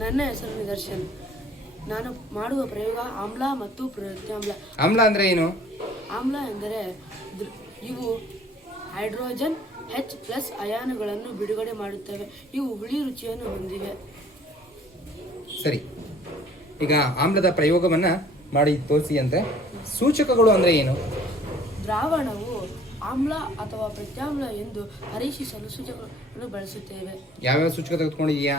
ನನ್ನ ಹೆಸರು ನಿದರ್ಶನ್. ನಾನು ಮಾಡುವ ಪ್ರಯೋಗ ಆಮ್ಲ ಮತ್ತು ಪ್ರತ್ಯಾಮ್ಲ. ಆಮ್ಲ ಅಂದ್ರೆ ಏನು? ಆಮ್ಲ ಎಂದರೆ ಇವು ಹೈಡ್ರೋಜನ್ H+ ಅಯಾನುಗಳನ್ನು ಬಿಡುಗಡೆ ಮಾಡುತ್ತವೆ. ಇವು ಹುಳಿ ರುಚಿಯನ್ನು ಹೊಂದಿವೆ. ಸರಿ, ಈಗ ಆಮ್ಲದ ಪ್ರಯೋಗವನ್ನ ಮಾಡಿ ತೋರಿಸಿ ಅಂತೆ. ಸೂಚಕಗಳು ಅಂದ್ರೆ ಏನು? ದ್ರಾವಣವು ಆಮ್ಲ ಅಥವಾ ಪ್ರತ್ಯಾಮ್ಲ ಎಂದು ಪರೀಕ್ಷಿಸಲು ಸೂಚಕಗಳನ್ನು ಬಳಸುತ್ತೇವೆ. ಯಾವ್ಯಾವ ಸೂಚಕ ತೆಗೆದುಕೊಂಡಿದೀಯಾ?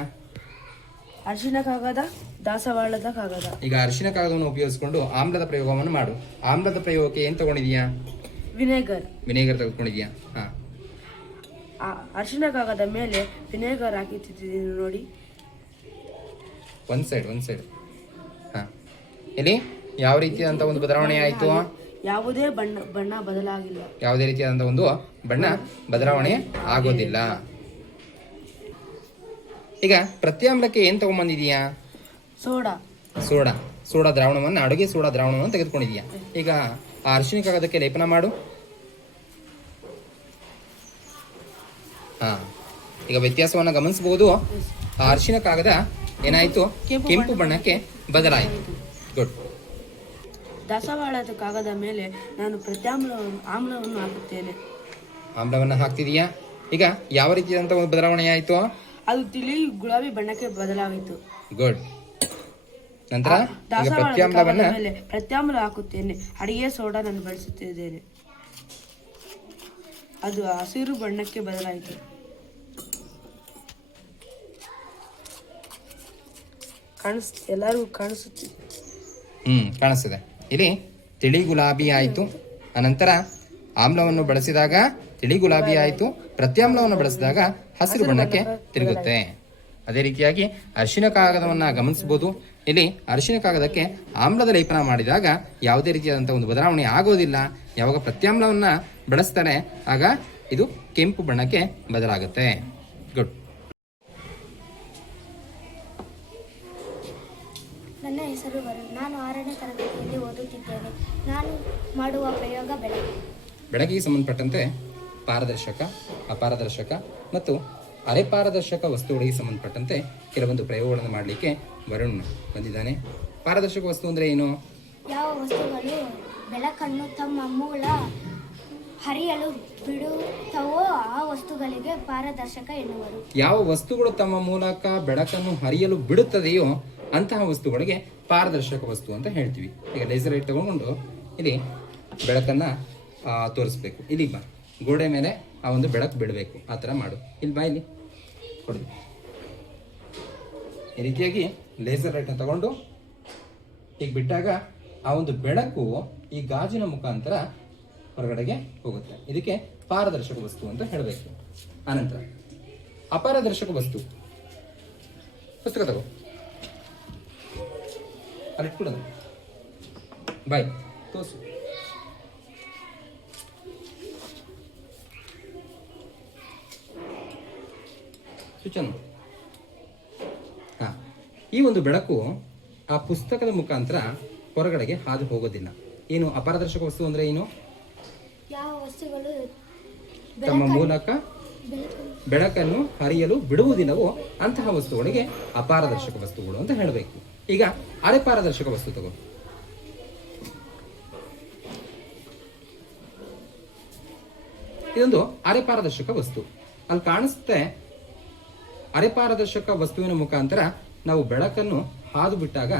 ಅರಿಶಿನ ಕಾಗದ, ದಾಸವಾಳದ ಕಾಗದ. ಈಗ ಅರಿಶಿನ ಕಾಗದವನ್ನು ಉಪಯೋಗಿಸಿಕೊಂಡು ಆಮ್ಲದ ಪ್ರಯೋಗವನ್ನು ಮಾಡು. ಆಮ್ಲದ ಪ್ರಯೋಗಕ್ಕೆ ಏನ್ ತಗೊಂಡಿದೀಯಾ? ವಿನೇಗರ್ ತೆಗೆದುಕೊಂಡಿದೀಯಾ? ಹಾ. ಅರಿಶಿನ ಕಾಗದ ಮೇಲೆ ವಿನೇಗರ್ ಹಾಕಿಟ್ಟಿದ್ದೀನಿ ನೋಡಿ. ಒಂದ್ ಸೈಡ್ ಹಾ. ಇಲ್ಲಿ ಯಾವ ರೀತಿಯಾದಂತ ಒಂದು ಬದಲಾವಣೆ ಆಯ್ತು? ಯಾವುದೇ ಬಣ್ಣ ಬದಲಾಗಿಲ್ಲ. ಯಾವುದೇ ರೀತಿಯಾದಂತ ಒಂದು ಬಣ್ಣ ಬದಲಾವಣೆ ಆಗೋದಿಲ್ಲ. ಈಗ ಪ್ರತ್ಯಾಮ್ಲಕ್ಕೆ ಏನ್ ತಗೊಂಡ್ಬಂದಿದೀಯಾ? ಸೋಡಾ ದ್ರಾವಣವನ್ನು, ಅಡುಗೆ ಸೋಡಾ ದ್ರಾವಣವನ್ನು ತೆಗೆದುಕೊಂಡಿದೀಯಾ. ಈಗ ಆ ಅರಿಶಿನ ಕಾಗದಕ್ಕೆ ಲೇಪನ ಮಾಡು. ಹಾ, ಈಗ ವ್ಯತ್ಯಾಸವನ್ನ ಗಮನಿಸಬಹುದು. ಆ ಅರಿಶಿನ ಕಾಗದ ಏನಾಯ್ತು? ಕೆಂಪು ಬಣ್ಣಕ್ಕೆ ಬದಲಾಯಿತು. ಗುಡ್. ದಾಸವಾಳದ ಕಾಗದ ಮೇಲೆ ನಾನು ಆಮ್ಲವನ್ನು ಹಾಕುತ್ತೇನೆ. ಆಮ್ಲವನ್ನ ಹಾಕ್ತಿದೀಯಾ? ಈಗ ಯಾವ ರೀತಿಯಾದಂತ ಒಂದು ಬದಲಾವಣೆ ಆಯ್ತು? ಅದು ತಿಳಿ ಗುಲಾಬಿ ಬಣ್ಣಕ್ಕೆ ಬದಲಾಯಿತು. ಗುಡ್. ನಂತರ ಪ್ರತ್ಯಾಮ್ಲ ಹಾಕುತ್ತೇನೆ. ಅಡಿಗೆ ಸೋಡಾ ನಾನು ಬಳಸುತ್ತಿದ್ದೇನೆ. ಅದು ಹಸಿರು ಬಣ್ಣಕ್ಕೆ ಬದಲಾಯಿತು. ಎಲ್ಲರಿಗೂ ಕಾಣಿಸುತ್ತಿದೆ. ಕಾಣಿಸ್ತಿದೆ. ಇಲ್ಲಿ ತಿಳಿ ಗುಲಾಬಿ ಆಯಿತು. ಅನಂತರ ಆಮ್ಲವನ್ನು ಬಳಸಿದಾಗ ತಿಳಿ ಗುಲಾಬಿ ಆಯಿತು. ಪ್ರತ್ಯಾಮ್ಲವನ್ನು ಬಳಸಿದಾಗ ಹಸಿರು ಬಣ್ಣಕ್ಕೆ ತಿರುಗುತ್ತೆ. ಅದೇ ರೀತಿಯಾಗಿ ಅರಿಶಿನ ಕಾಗದವನ್ನ ಗಮನಿಸಬಹುದು. ಇಲ್ಲಿ ಅರಿಶಿನ ಕಾಗದಕ್ಕೆ ಆಮ್ಲದ ಲೇಪನ ಮಾಡಿದಾಗ ಯಾವುದೇ ರೀತಿಯಾದಂತಹ ಒಂದು ಬದಲಾವಣೆ ಆಗೋದಿಲ್ಲ. ಯಾವಾಗ ಪ್ರತ್ಯಾಮ್ಲವನ್ನ ಬಳಸ್ತಾರೆ ಆಗ ಇದು ಕೆಂಪು ಬಣ್ಣಕ್ಕೆ ಬದಲಾಗುತ್ತೆ. ಗುಡ್. ನನ್ನ ಹೆಸರು ವರುಣ್. ನಾನು 6ನೇ ತರಗತಿಯಲ್ಲಿ ಓದುತ್ತಿದ್ದೇನೆ. ನಾನು ಮಾಡುವ ಪ್ರಯೋಗ ಬೆಳಕಿಗೆ ಸಂಬಂಧಪಟ್ಟಂತೆ ಪಾರದರ್ಶಕ, ಅಪಾರದರ್ಶಕ ಮತ್ತು ಅರೆಪಾರದರ್ಶಕ ವಸ್ತುಗಳಿಗೆ ಸಂಬಂಧಪಟ್ಟಂತೆ ಕೆಲವೊಂದು ಪ್ರಯೋಗಗಳನ್ನು ಮಾಡಲಿಕ್ಕೆ ವರುಣ್ ಬಂದಿದ್ದಾನೆ. ಪಾರದರ್ಶಕ ವಸ್ತು ಅಂದ್ರೆ ಏನು? ಯಾವ ವಸ್ತುಗಳು ಬೆಳಕನ್ನು ತಮ್ಮ ಮೂಲ ಹರಿಯಲು ಬಿಡುತ್ತವೋ ಆ ವಸ್ತುಗಳಿಗೆ ಪಾರದರ್ಶಕ ಎನ್ನುವರು. ಯಾವ ವಸ್ತುಗಳು ತಮ್ಮ ಮೂಲಕ ಬೆಳಕನ್ನು ಹರಿಯಲು ಬಿಡುತ್ತದೆಯೋ ಅಂತಹ ವಸ್ತುಗಳಿಗೆ ಪಾರದರ್ಶಕ ವಸ್ತು ಅಂತ ಹೇಳ್ತೀವಿ. ಈಗ ಲೇಸರ್ ಲೈಟ್ ತಗೊಂಡು ಇಲ್ಲಿ ಬೆಳಕನ್ನ ತೋರಿಸ್ಬೇಕು. ಇಲ್ಲಿ ಬಾ, ಗೋಡೆ ಮೇಲೆ ಆ ಒಂದು ಬೆಳಕು ಬಿಡಬೇಕು. ಆ ಥರ ಮಾಡು. ಇಲ್ಲಿ ಬಾ, ಇಲ್ಲಿ ಕೊಡು. ಈ ರೀತಿಯಾಗಿ ಲೇಸರ್ ಲೈಟ್ನ ತಗೊಂಡು ಈಗ ಬಿಟ್ಟಾಗ ಆ ಒಂದು ಬೆಳಕು ಈ ಗಾಜಿನ ಮುಖಾಂತರ ಹೊರಗಡೆಗೆ ಹೋಗುತ್ತೆ. ಇದಕ್ಕೆ ಪಾರದರ್ಶಕ ವಸ್ತು ಅಂತ ಹೇಳಬೇಕು. ಆನಂತರ ಅಪಾರದರ್ಶಕ ವಸ್ತು. ಪುಸ್ತಕ ತಗೋ, ಅಲ್ಲಿ ಇಟ್ಬಿಡೋದು. ಬಾಯ್ ತೋರ್ಸು. ಸ್ವಿಚನ್ನು. ಈ ಒಂದು ಬೆಳಕು ಆ ಪುಸ್ತಕದ ಮುಖಾಂತರ ಹೊರಗಡೆಗೆ ಹಾದು ಹೋಗೋದಿಲ್ಲ. ಏನು ಅಪಾರದರ್ಶಕ ವಸ್ತು ಅಂದ್ರೆ ಏನು? ಯಾವ ವಸ್ತುಗಳು ತಮ್ಮ ಮೂಲಕ ಬೆಳಕನ್ನು ಹರಿಯಲು ಬಿಡುವುದಿಲ್ಲವೋ ಅಂತಹ ವಸ್ತುಗಳಿಗೆ ಅಪಾರದರ್ಶಕ ವಸ್ತುಗಳು ಅಂತ ಹೇಳಬೇಕು. ಈಗ ಅರೆಪಾರದರ್ಶಕ ವಸ್ತು ತಗೋ. ಇದೊಂದು ಅರೆಪಾರದರ್ಶಕ ವಸ್ತು. ಅಲ್ಲಿ ಕಾಣಿಸುತ್ತೆ. ಅರೆಪಾರದರ್ಶಕ ವಸ್ತುವಿನ ಮುಖಾಂತರ ನಾವು ಬೆಳಕನ್ನು ಹಾದು ಬಿಟ್ಟಾಗ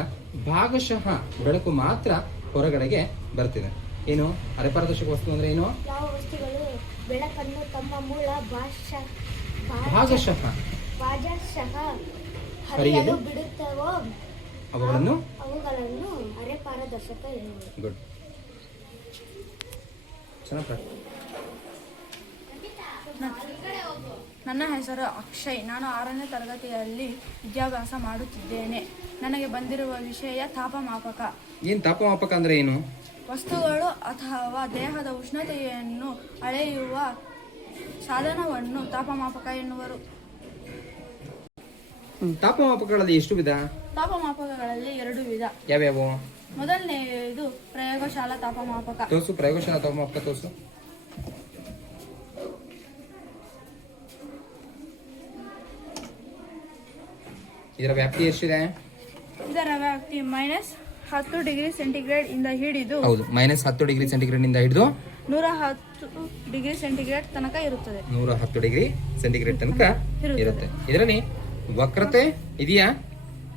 ಭಾಗಶಃ ಬೆಳಕು ಮಾತ್ರ ಹೊರಗಡೆಗೆ ಬರ್ತಿದೆ. ಏನು ಅರೆಪಾರದರ್ಶಕ ವಸ್ತು ಅಂದ್ರೆ ಏನು? ಯಾವ ವಸ್ತುಗಳು ಬೆಳಕನ್ನು ತಮ್ಮ ಮೂಲ ಭಾಗಶಃ ಹರಿಯಲು ಬಿಡುತ್ತವೋ ಅವುಗಳನ್ನು ಅರೆಪಾರದರ್ಶಕ ಎನ್ನುವರು. ಗುಡ್. ಚೆನ್ನಾಗಿ. ನನ್ನ ಹೆಸರು ಅಕ್ಷಯ್. ನಾನು 6ನೇ ತರಗತಿಯಲ್ಲಿ ವಿದ್ಯಾಭ್ಯಾಸ ಮಾಡುತ್ತಿದ್ದೇನೆ. ನನಗೆ ಬಂದಿರುವ ವಿಷಯ ತಾಪಮಾಪಕ. ಏನು ತಾಪಮಾಪಕ ಅಂದ್ರೆ ಏನು? ವಸ್ತುಗಳು ಅಥವಾ ದೇಹದ ಉಷ್ಣತೆಯನ್ನು ಅಳೆಯುವ ಸಾಧನವನ್ನು ತಾಪಮಾಪಕ ಎನ್ನುವರು. ತಾಪಮಾಪಕಗಳಲ್ಲಿ ಎಷ್ಟು ವಿಧ? ತಾಪಮಾಪಕಗಳಲ್ಲಿ 2 ವಿಧ. ಯಾವ್ಯಾವು? ಮೊದಲನೆಯದು ಪ್ರಯೋಗಶಾಲಾ ತಾಪಮಾಪಕ. ತೋರಿಸು. ಪ್ರಯೋಗಶಾಲಾ ತಾಪಮಾಪಕ ತೋರಿಸು. ಇದರ ವ್ಯಾಪ್ತಿ ಎಷ್ಟಿದೆ? ಇದರ ವ್ಯಾಪ್ತಿ -10 ಡಿಗ್ರಿ ಸೆಂಟಿಗ್ರೇಡ್ ಇಂದ ಹಿಡಿದು ಹೌದು, -10 ಡಿಗ್ರಿ ಸೆಂಟಿಗ್ರೇಡ್ ಇಂದ ಹಿಡಿದು 110 ಡಿಗ್ರಿ ಸೆಂಟಿಗ್ರೇಡ್ ತನಕ ಇರುತ್ತದೆ. 110 ಡಿಗ್ರಿ ಸೆಂಟಿಗ್ರೇಡ್ ತನಕ ಇರುತ್ತೆ. ಇದರಲ್ಲಿ ವಕ್ರತೆ ಇದೆಯಾ?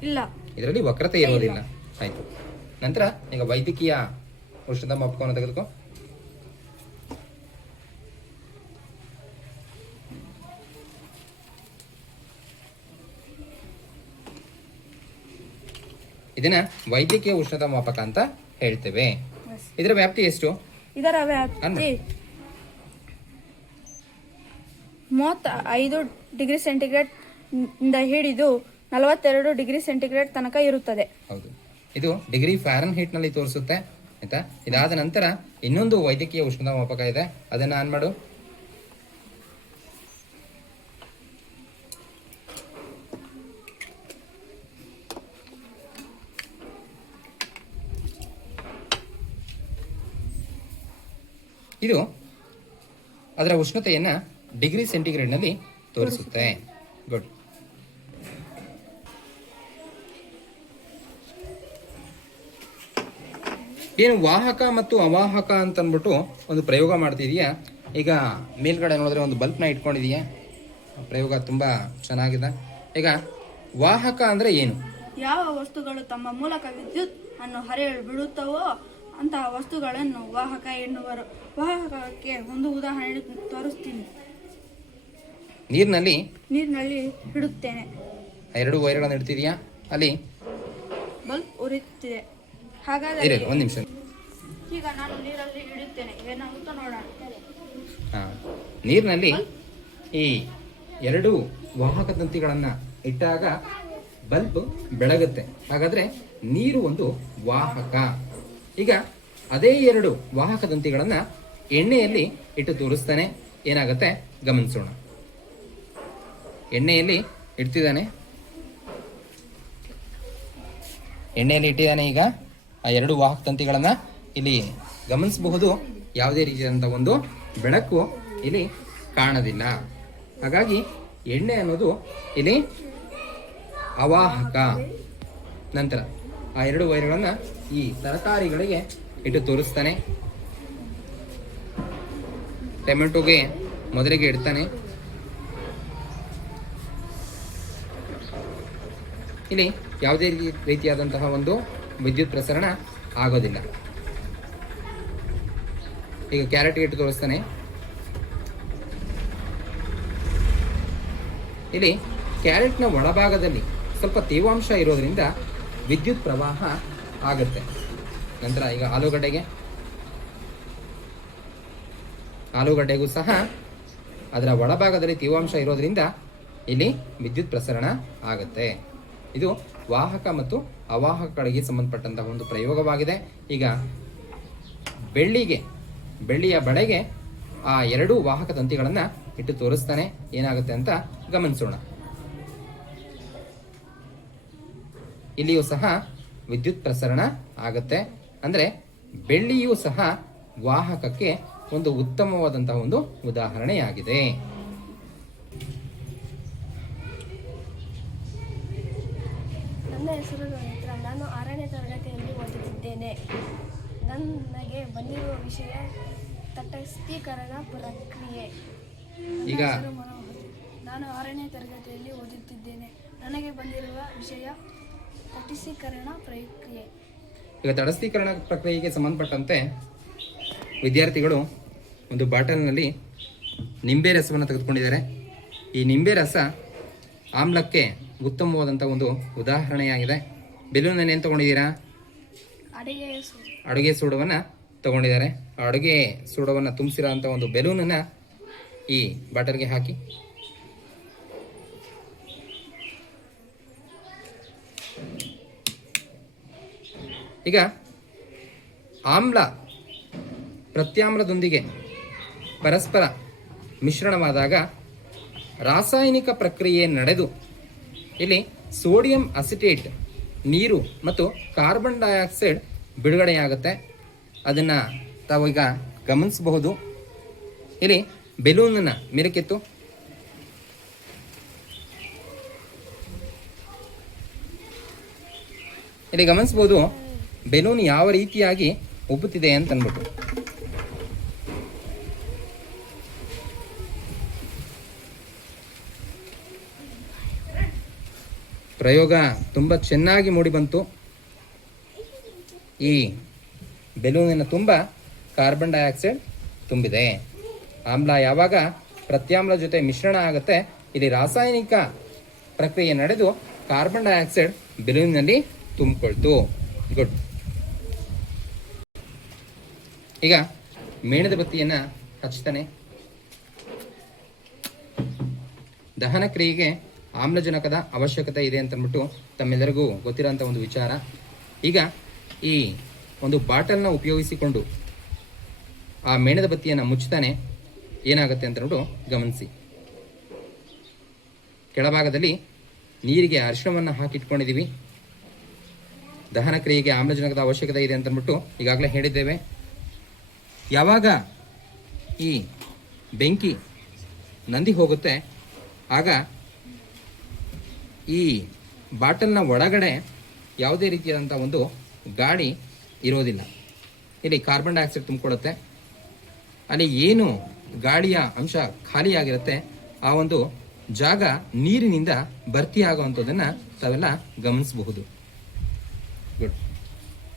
ಇಲ್ಲ, ಇದರಲ್ಲಿ ವಕ್ರತೆ ಇರೋದಿಲ್ಲ. ಆಯ್ತು. ನಂತರ ಈಗ ವೈದ್ಯಕೀಯ ಔಷಧ ಮಾಪಕವನ್ನು ತೆಗೆದುಕೋ. ಇದನ್ನ ವೈದ್ಯಕೀಯ ಉಷ್ಣತಾ ಮಾಪಕ ಅಂತ ಹೇಳ್ತೇವೆ. ಇದರ ವ್ಯಾಪ್ತಿ ಎಷ್ಟು? ಇದರ ವ್ಯಾಪ್ತಿ 35 ಡಿಗ್ರಿ ಸೆಂಟಿಗ್ರೇಡ್ ಇಂದ ಹಿಡಿದು 42 ಡಿಗ್ರಿ ಸೆಂಟಿಗ್ರೇಡ್ ತನಕ ಇರುತ್ತದೆ. ಹೌದು, ಇದು ಡಿಗ್ರಿ ಫ್ಯಾರನ್ಹೀಟ್ ನಲ್ಲಿ ತೋರಿಸುತ್ತೆ. ಆಯ್ತಾ? ಇದಾದ ನಂತರ ಇನ್ನೊಂದು ವೈದ್ಯಕೀಯ ಉಷ್ಣತಾ ಮಾಪಕ ಇದೆ, ಅದನ್ನ ಆನ್ ಮಾಡು. ಇದು ಅದರ ಉಷ್ಣತೆಯನ್ನ ಡಿಗ್ರಿ ಸೆಂಟಿಗ್ರೇಡ್ ನಲ್ಲಿ ತೋರಿಸುತ್ತೆ. ಗುಡ್. ಏನು ವಾಹಕ ಮತ್ತು ಅವಾಹಕ ಅಂತ ಅಂದ್ಬಿಟ್ಟು ಒಂದು ಪ್ರಯೋಗ ಮಾಡ್ತಿದೀಯಾ. ಈಗ ಮೇಲ್ಗಡೆ ನೋಡಿದ್ರೆ ಒಂದು ಬಲ್ಬ್ನ ಇಟ್ಕೊಂಡಿದೀಯಾ. ಪ್ರಯೋಗ ತುಂಬಾ ಚೆನ್ನಾಗಿದೆ. ಈಗ ವಾಹಕ ಅಂದ್ರೆ ಏನು? ಯಾವ ವಸ್ತುಗಳು ತಮ್ಮ ಮೂಲಕ ವಿದ್ಯುತ್ ಅನ್ನು ಹರಿಬಿಡುತ್ತವೋ ಅಂತಹ ವಸ್ತುಗಳನ್ನು ವಾಹಕ ಎನ್ನುವರು. ವಾಹಕಕ್ಕೆ ಒಂದು ಉದಾಹರಣೆ ತೋರಿಸ್ತೀನಿ. ನೀರಿನಲ್ಲಿ ಇಡುತ್ತೇನೆ. 2 ವೈರ್ಗಳನ್ನು ಇಡ್ತಿದೀಯಾ, ಅಲ್ಲಿ ಬಲ್ಬ್ ಉರಿಯುತ್ತಿದೆ. ಹಾಗಾದರೆ ಒಂದು ನಿಮಿಷ. ಈಗ ನಾನು ನೀರಲ್ಲಿ ಇಡುತ್ತೇನೆ, ಏನಾಗುತ್ತೋ ನೋಡೋಣ. ನೀರಿನಲ್ಲಿ ಈ 2 ವಾಹಕ ತಂತಿಗಳನ್ನ ಇಟ್ಟಾಗ ಬಲ್ಬ್ ಬೆಳಗುತ್ತೆ. ಹಾಗಾದ್ರೆ ನೀರು ಒಂದು ವಾಹಕ. ಈಗ ಅದೇ 2 ವಾಹಕ ತಂತಿಗಳನ್ನ ಎಣ್ಣೆಯಲ್ಲಿ ಇಟ್ಟು ತೋರಿಸ್ತಾನೆ. ಏನಾಗುತ್ತೆ ಗಮನಿಸೋಣ. ಎಣ್ಣೆಯಲ್ಲಿ ಇಡ್ತಿದ್ದಾನೆ, ಎಣ್ಣೆಯಲ್ಲಿ ಇಟ್ಟಿದ್ದಾನೆ. ಈಗ ಆ 2 ವಾಹಕ ತಂತಿಗಳನ್ನ ಇಲ್ಲಿ ಗಮನಿಸಬಹುದು. ಯಾವುದೇ ರೀತಿಯಾದಂತಹ ಒಂದು ಬೆಳಕು ಇಲ್ಲಿ ಕಾಣೋದಿಲ್ಲ. ಹಾಗಾಗಿ ಎಣ್ಣೆ ಅನ್ನೋದು ಇಲ್ಲಿ ಅವಾಹಕ. ನಂತರ ಆ 2 ವೈರ್ಗಳನ್ನ ಈ ತರಕಾರಿಗಳಿಗೆ ಇಟ್ಟು ತೋರಿಸ್ತಾನೆ. ಟೊಮೆಟೊಗೆ ಮೊದಲಿಗೆ ಇಡ್ತಾನೆ. ಇಲ್ಲಿ ಯಾವುದೇ ರೀತಿಯಾದಂತಹ ಒಂದು ವಿದ್ಯುತ್ ಪ್ರಸರಣ ಆಗೋದಿಲ್ಲ. ಈಗ ಕ್ಯಾರೆಟ್ಗೆ ಇಟ್ಟು ತೋರಿಸ್ತಾನೆ. ಇಲ್ಲಿ ಕ್ಯಾರೆಟ್ನ ಒಳಭಾಗದಲ್ಲಿ ಸ್ವಲ್ಪ ತೇವಾಂಶ ಇರೋದ್ರಿಂದ ವಿದ್ಯುತ್ ಪ್ರವಾಹ ಆಗುತ್ತೆ. ನಂತರ ಈಗ ಆಲೂಗಡ್ಡೆಗೂ ಸಹ ಅದರ ಒಳಭಾಗದಲ್ಲಿ ತೇವಾಂಶ ಇರೋದ್ರಿಂದ ಇಲ್ಲಿ ವಿದ್ಯುತ್ ಪ್ರಸರಣ ಆಗುತ್ತೆ. ಇದು ವಾಹಕ ಮತ್ತು ಅವಾಹಕಗಳಿಗೆ ಸಂಬಂಧಪಟ್ಟಂತಹ ಒಂದು ಪ್ರಯೋಗವಾಗಿದೆ. ಈಗ ಬೆಳ್ಳಿಯ ಬಳೆಗೆ ಆ 2 ವಾಹಕ ತಂತಿಗಳನ್ನ ಇಟ್ಟು ತೋರಿಸ್ತಾನೆ. ಏನಾಗುತ್ತೆ ಅಂತ ಗಮನಿಸೋಣ. ಇಲ್ಲಿಯೂ ಸಹ ವಿದ್ಯುತ್ ಪ್ರಸರಣ ಆಗುತ್ತೆ. ಅಂದ್ರೆ ಬೆಳ್ಳಿಯೂ ಸಹ ವಾಹಕಕ್ಕೆ ಒಂದು ಉತ್ತಮವಾದಂತಹ ಒಂದು ಉದಾಹರಣೆಯಾಗಿದೆ. ನನ್ನ ಹೆಸರು ನೇತ್ರ. ನಾನು 6ನೇ ತರಗತಿಯಲ್ಲಿ ಓದುತ್ತಿದ್ದೇನೆ. ನನಗೆ ಬಂದಿರುವ ವಿಷಯ ತಟಸ್ಥೀಕರಣ ಪ್ರಕ್ರಿಯೆ. ಈಗ ನಾನು 6ನೇ ತರಗತಿಯಲ್ಲಿ ಓದುತ್ತಿದ್ದೇನೆ. ನನಗೆ ಬಂದಿರುವ ವಿಷಯ ತಟಸ್ಥೀಕರಣ ಪ್ರಕ್ರಿಯೆ. ಈಗ ತಟಸ್ಥೀಕರಣ ಪ್ರಕ್ರಿಯೆಗೆ ಸಂಬಂಧಪಟ್ಟಂತೆ ವಿದ್ಯಾರ್ಥಿಗಳು ಒಂದು ಬಾಟಲ್ನಲ್ಲಿ ನಿಂಬೆ ರಸವನ್ನು ತೆಗೆದುಕೊಂಡಿದ್ದಾರೆ. ಈ ನಿಂಬೆ ರಸ ಆಮ್ಲಕ್ಕೆ ಉತ್ತಮವಾದಂಥ ಒಂದು ಉದಾಹರಣೆಯಾಗಿದೆ. ಬೆಲೂನನ್ನು ಏನು ತಗೊಂಡಿದ್ದೀರಾ? ಅಡುಗೆ ಸೋಡವನ್ನು ತಗೊಂಡಿದ್ದಾರೆ. ಆ ಅಡುಗೆ ಸೋಡವನ್ನು ತುಂಬಿಸಿರೋ ಅಂಥ ಒಂದು ಬೆಲೂನನ್ನು ಈ ಬಾಟಲ್ಗೆ ಹಾಕಿ. ಈಗ ಆಮ್ಲ ಪ್ರತ್ಯಾಮ್ಲದೊಂದಿಗೆ ಪರಸ್ಪರ ಮಿಶ್ರಣವಾದಾಗ ರಾಸಾಯನಿಕ ಪ್ರಕ್ರಿಯೆ ನಡೆದು ಇಲ್ಲಿ ಸೋಡಿಯಂ ಅಸಿಟೇಟ್, ನೀರು ಮತ್ತು ಕಾರ್ಬನ್ ಡೈಆಕ್ಸೈಡ್ ಬಿಡುಗಡೆಯಾಗುತ್ತೆ. ಅದನ್ನು ತಾವೀಗ ಗಮನಿಸಬಹುದು. ಇಲ್ಲಿ ಬೆಲೂನನ್ನು ಮೇಲಕ್ಕೆತ್ತು. ಇಲ್ಲಿ ಗಮನಿಸಬಹುದು ಬೆಲೂನ್ ಯಾವ ರೀತಿಯಾಗಿ ಉಬ್ಬುತ್ತಿದೆ ಅಂತ ಅಂದ್ಬಿಟ್ಟು. ಪ್ರಯೋಗ ತುಂಬ ಚೆನ್ನಾಗಿ ಮೂಡಿ ಬಂತು. ಈ ಬೆಲೂನಿನ ತುಂಬ ಕಾರ್ಬನ್ ಡೈಆಕ್ಸೈಡ್ ತುಂಬಿದೆ. ಆಮ್ಲ ಯಾವಾಗ ಪ್ರತ್ಯಾಮ್ಲ ಜೊತೆ ಮಿಶ್ರಣ ಆಗುತ್ತೆ, ಇಲ್ಲಿ ರಾಸಾಯನಿಕ ಪ್ರಕ್ರಿಯೆ ನಡೆದು ಕಾರ್ಬನ್ ಡೈಆಕ್ಸೈಡ್ ಬೆಲೂನಿನಲ್ಲಿ ತುಂಬಿಕೊಳ್ತು. ಗುಡ್. ಈಗ ಮೇಣದ ಬತ್ತಿಯನ್ನ ಹಚ್ತಾನೆ. ದಹನ ಕ್ರಿಯೆಗೆ ಆಮ್ಲಜನಕದ ಅವಶ್ಯಕತೆ ಇದೆ ಅಂತ ಅಂದ್ಬಿಟ್ಟು ತಮ್ಮೆಲ್ಲರಿಗೂ ಗೊತ್ತಿರೋಂಥ ಒಂದು ವಿಚಾರ. ಈಗ ಈ ಒಂದು ಬಾಟಲ್ನ ಉಪಯೋಗಿಸಿಕೊಂಡು ಆ ಮೇಣದ ಬತ್ತಿಯನ್ನು ಮುಚ್ತಾನೆ. ಏನಾಗುತ್ತೆ ಅಂತ ಅಂದ್ಬಿಟ್ಟು ಗಮನಿಸಿ. ಕೆಳಭಾಗದಲ್ಲಿ ನೀರಿಗೆ ಅರಿಶಿಣವನ್ನು ಹಾಕಿಟ್ಕೊಂಡಿದ್ದೀವಿ. ದಹನ ಕ್ರಿಯೆಗೆ ಆಮ್ಲಜನಕದ ಅವಶ್ಯಕತೆ ಇದೆ ಅಂತ ಅಂದ್ಬಿಟ್ಟು ಈಗಾಗಲೇ ಹೇಳಿದ್ದೇವೆ. ಯಾವಾಗ ಈ ಬೆಂಕಿ ನಂದಿ ಹೋಗುತ್ತೆ ಆಗ ಈ ಬಾಟಲ್ನ ಒಳಗಡೆ ಯಾವುದೇ ರೀತಿಯಾದಂಥ ಒಂದು ಗಾಳಿ ಇರೋದಿಲ್ಲ. ಇಲ್ಲಿ ಕಾರ್ಬನ್ ಡೈಆಕ್ಸೈಡ್ ತುಂಬಿಕೊಳ್ಳುತ್ತೆ. ಅಲ್ಲಿ ಏನು ಗಾಳಿಯ ಅಂಶ ಖಾಲಿಯಾಗಿರುತ್ತೆ ಆ ಒಂದು ಜಾಗ ನೀರಿನಿಂದ ಭರ್ತಿಯಾಗುವಂಥದ್ದನ್ನು ತಾವೆಲ್ಲ ಗಮನಿಸಬಹುದು.